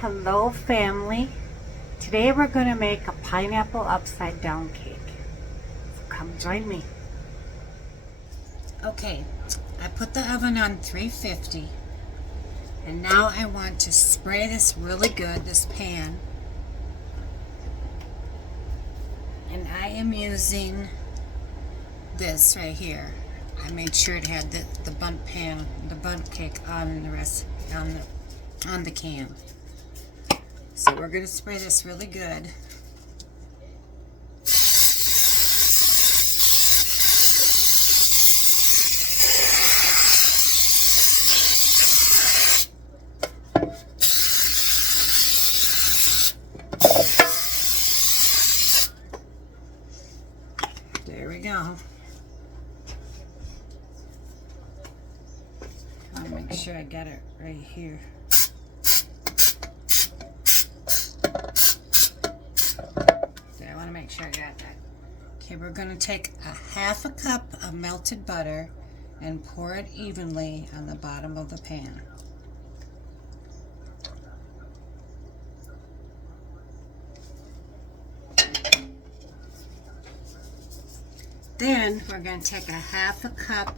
Hello family. Today we're going to make a pineapple upside down cake. So come join me. Okay, I put the oven on 350 and now I want to spray this really good, this pan. And I am using this right here. I made sure it had the Bundt pan, the Bundt cake on the rest on the can. So we're going to spray this really good. There we go. I want to make sure I got it right here. I want to make sure I got that. Okay, we're going to take a half a cup of melted butter and pour it evenly on the bottom of the pan. Then we're going to take a half a cup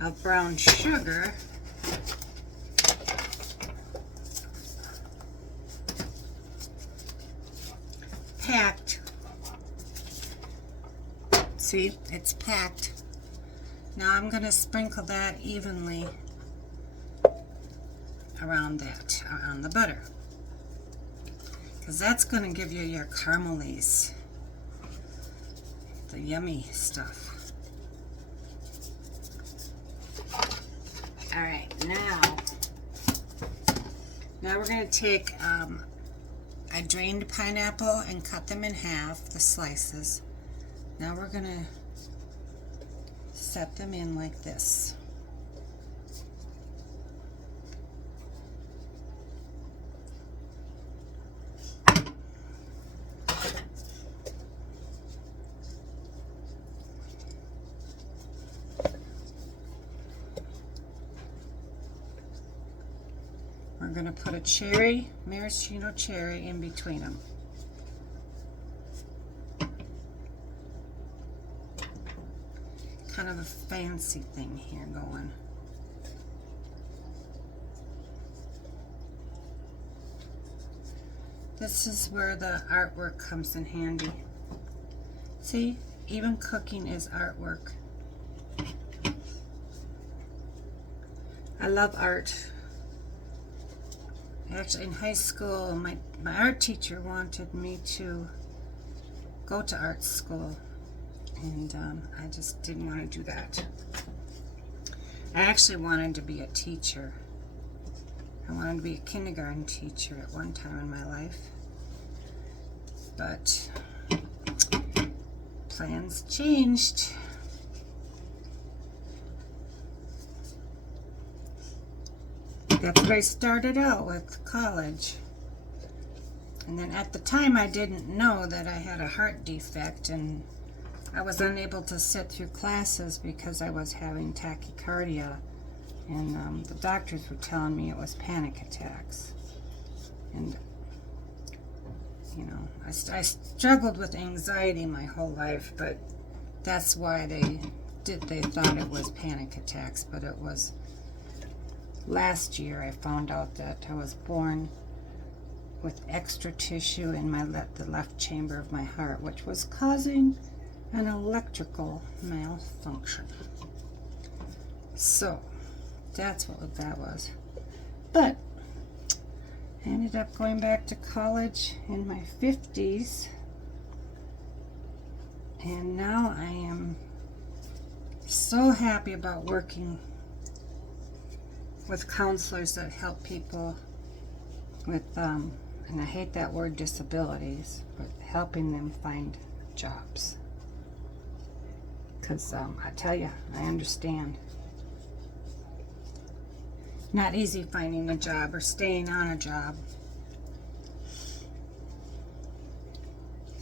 of brown sugar packed. See, it's packed. Now I'm going to sprinkle that evenly around the butter, because that's going to give you your caramelize, the yummy stuff. All right, now we're going to take I drained pineapple and cut them in half, the slices. Now we're going to set them in like this. We're going to put a maraschino cherry in between them. Kind of a fancy thing here going. This is where the artwork comes in handy. See, even cooking is artwork. I love art. Actually, in high school, my art teacher wanted me to go to art school, and I just didn't want to do that. I actually wanted to be a teacher. I wanted to be a kindergarten teacher at one time in my life, but plans changed. That's what I started out with, college. And then at the time I didn't know that I had a heart defect, and I was unable to sit through classes because I was having tachycardia, and the doctors were telling me it was panic attacks. And you know, I struggled with anxiety my whole life, but that's why they thought it was panic attacks, but it was. Last year I found out that I was born with extra tissue in the left chamber of my heart, which was causing an electrical malfunction. So that's what that was. But I ended up going back to college in my 50s, and now I am so happy about working with counselors that help people with, and I hate that word, disabilities, but helping them find jobs. Because I tell you, I understand. Not easy finding a job or staying on a job.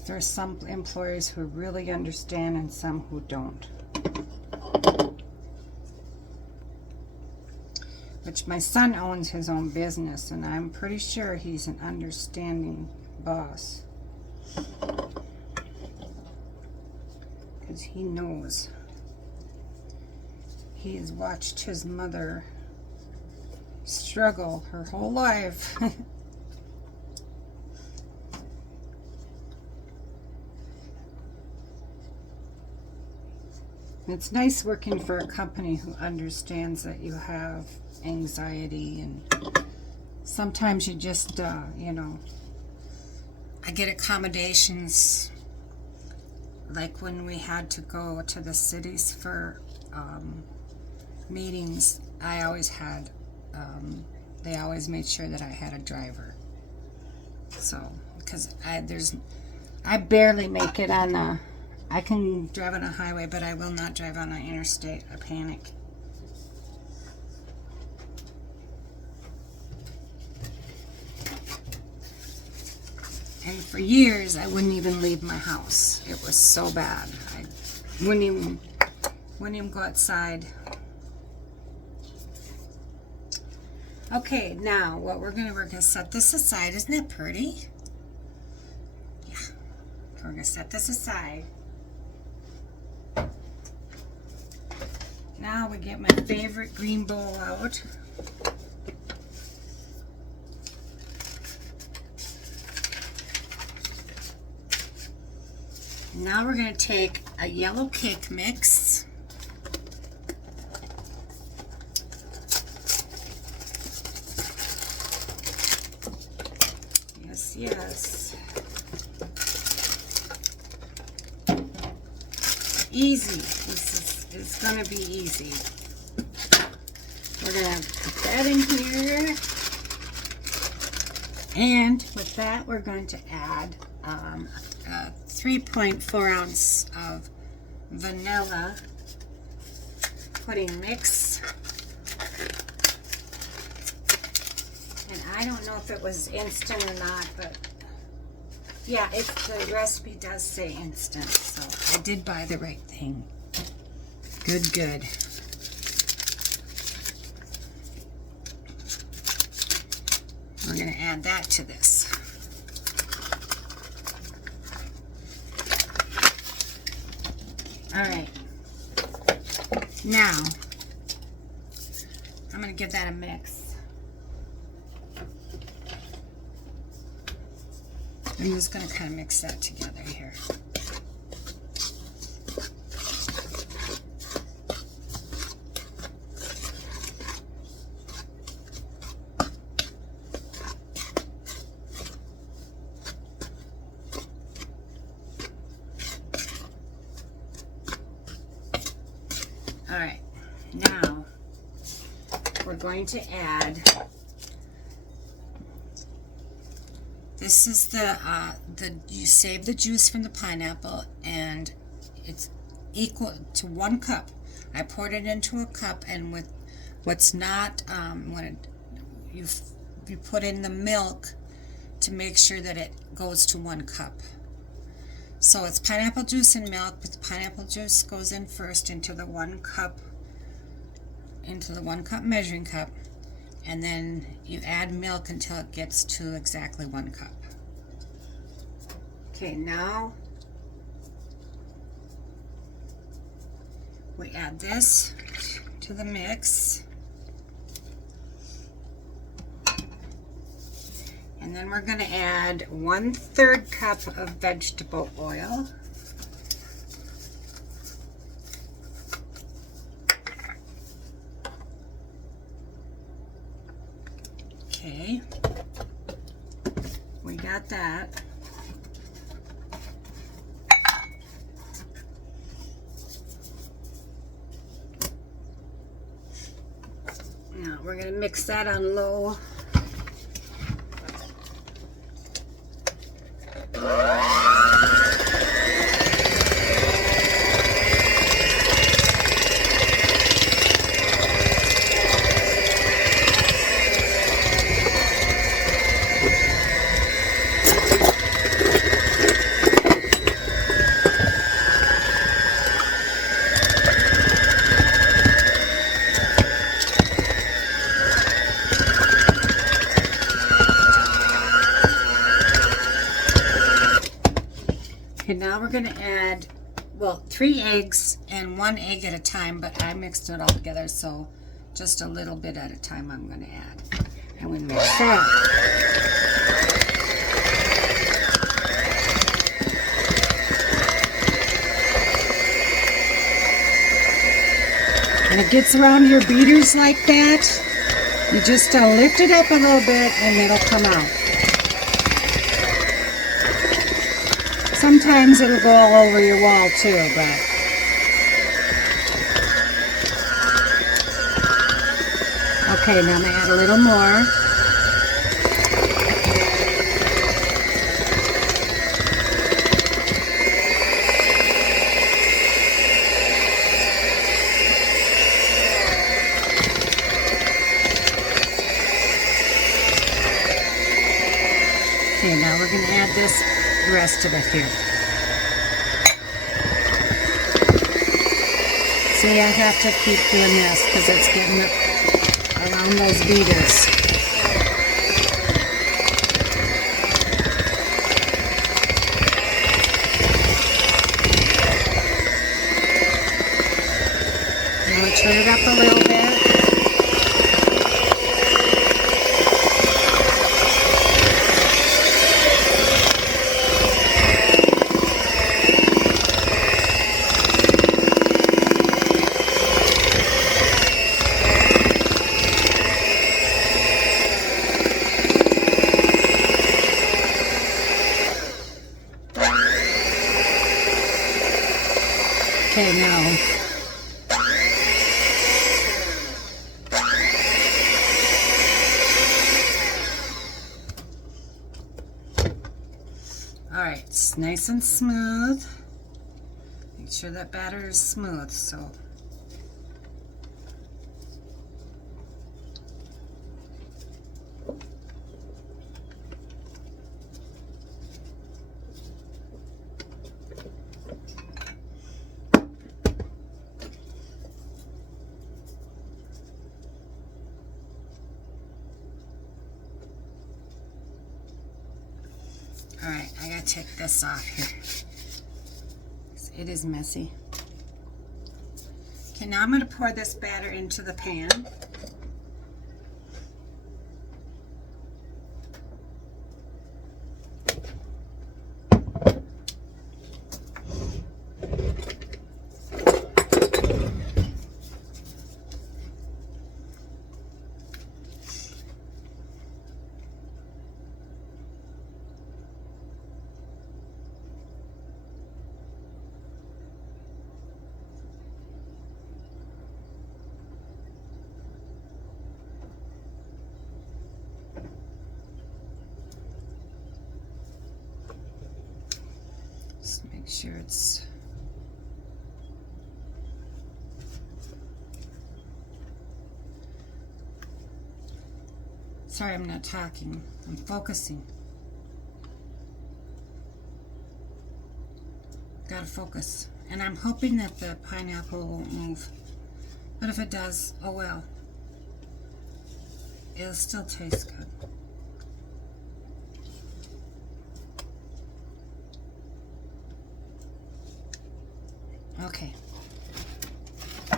There's some employers who really understand and some who don't. which my son owns his own business, and I'm pretty sure he's an understanding boss. Because he knows. He has watched his mother struggle her whole life. It's nice working for a company who understands that you have anxiety, and sometimes you just, you know, I get accommodations, like when we had to go to the cities for meetings. I always had, they always made sure that I had a driver. So, because I barely make it on a, I can drive on a highway, but I will not drive on an interstate. I panic. And for years, I wouldn't even leave my house. It was so bad. I wouldn't even go outside. Okay, now what we're gonna set this aside. Isn't that pretty? Yeah. We're gonna set this aside. Now we get my favorite green bowl out. Now we're going to take a yellow cake mix. Yes, yes. Easy. This is going to be easy. We're going to put that in here. And with that, we're going to add 3.4 ounce of vanilla pudding mix. And I don't know if it was instant or not, but yeah, the recipe does say instant, so I did buy the right thing. Good, good. We're going to add that to this. All right. Now, I'm going to give that a mix. I'm just going to kind of mix that together here. All right, now we're going to add, this is you save the juice from the pineapple, and it's equal to 1 cup. I poured it into a cup, and with what's not, you put in the milk to make sure that it goes to 1 cup. So it's pineapple juice and milk, but the pineapple juice goes in first into the 1 cup, measuring cup, and then you add milk until it gets to exactly 1 cup. Okay, now we add this to the mix. And then we're going to add 1/3 cup of vegetable oil. Okay, we got that. Now we're going to mix that on low. Okay, now we're going to add, well, 3 eggs and 1 egg at a time, but I mixed it all together, so just a little bit at a time I'm going to add. And we mix that. When it gets around your beaters like that, you just lift it up a little bit and it'll come out. Sometimes it'll go all over your wall too, but okay, now I'm going to add a little more. Okay, now we're going to add the rest of it here. See, I have to keep doing this because it's getting around those beaters. Now we turn it up a little bit. Okay, now all right, it's nice and smooth. Make sure that batter is smooth. So all right, I gotta take this off here. It is messy. Okay, now I'm gonna pour this batter into the pan. Just make sure it's sorry, I'm not talking. I'm focusing. Gotta focus. And I'm hoping that the pineapple won't move. But if it does, oh well. It'll still taste good. Okay. I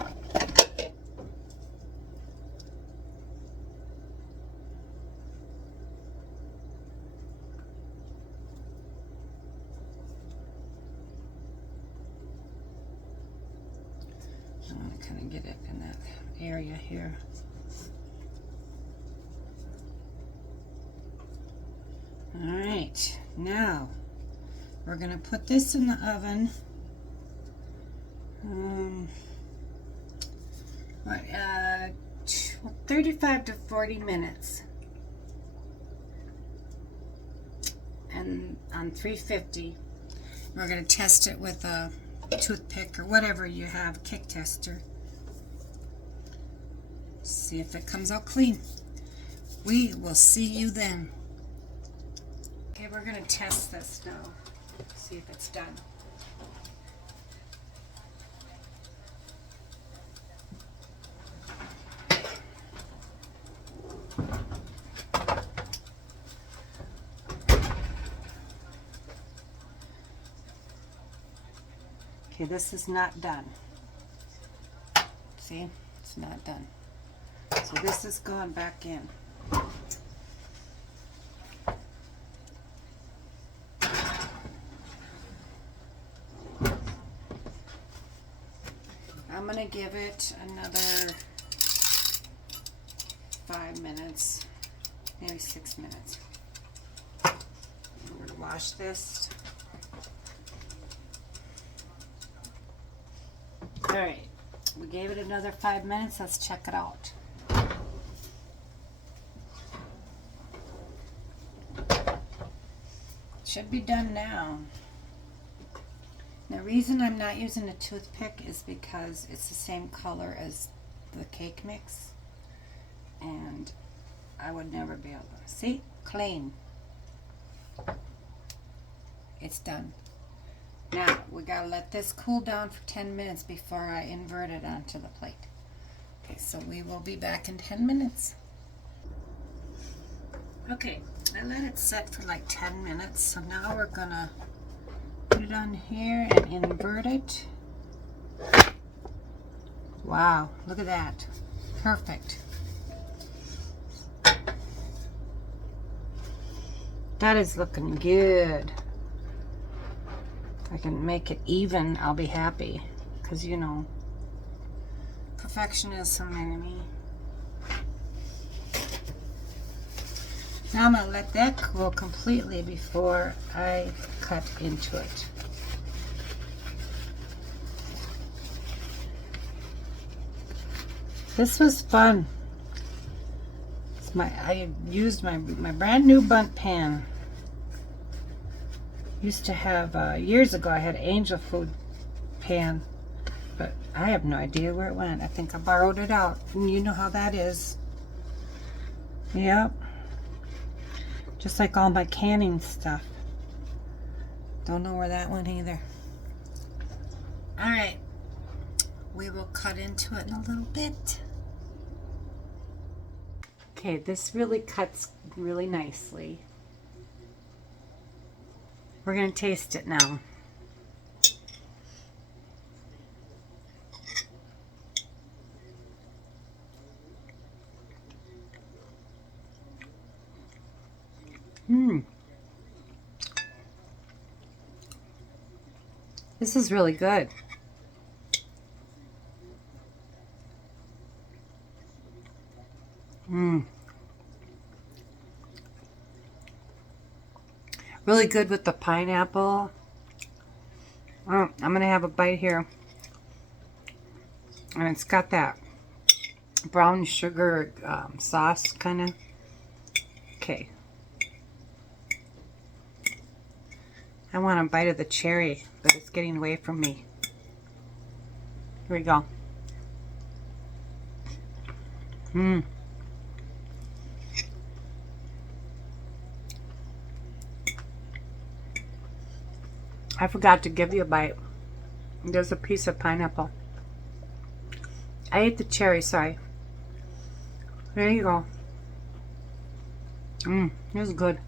want to kind of get it in that area here. All right, now we're going to put this in the oven. 35 to 40 minutes. And on 350, we're going to test it with a toothpick or whatever you have, kick tester. See if it comes out clean. We will see you then. Okay, we're going to test this now. See if it's done. Okay, this is not done. See, it's not done. So this is going back in. I'm gonna give it another 5 minutes, maybe 6 minutes. I'm gonna wash this. All right, we gave it another 5 minutes. Let's check it out. Should be done now. The reason I'm not using a toothpick is because it's the same color as the cake mix, and I would never be able to see. Clean. It's done. Now we gotta let this cool down for 10 minutes before I invert it onto the plate. Okay, so we will be back in 10 minutes. Okay, I let it set for like 10 minutes, so now we're gonna put it on here and invert it. Wow, look at that. Perfect. That is looking good. If I can make it even, I'll be happy. Because, you know, perfection is some enemy. Now I'm going to let that cool completely before I cut into it. This was fun. I used my brand new Bundt pan. Used to have, years ago I had angel food pan, but I have no idea where it went. I think I borrowed it out, and you know how that is. Yep. Just like all my canning stuff. Don't know where that went either. Alright, we will cut into it in a little bit. Okay, this really cuts really nicely. We're going to taste it now. This is really good. Really good with the pineapple. Oh, I'm going to have a bite here. And it's got that brown sugar sauce kind of. Okay. I want a bite of the cherry, but it's getting away from me. Here we go. I forgot to give you a bite. There's a piece of pineapple. I ate the cherry, sorry. There you go. It was good.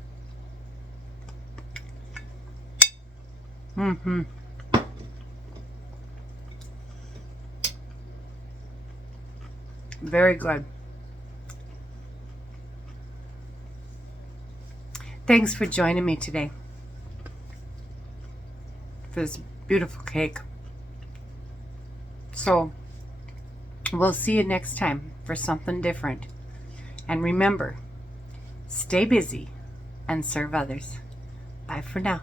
Very good. Thanks for joining me today for this beautiful cake. So, we'll see you next time for something different. And remember, stay busy and serve others. Bye for now.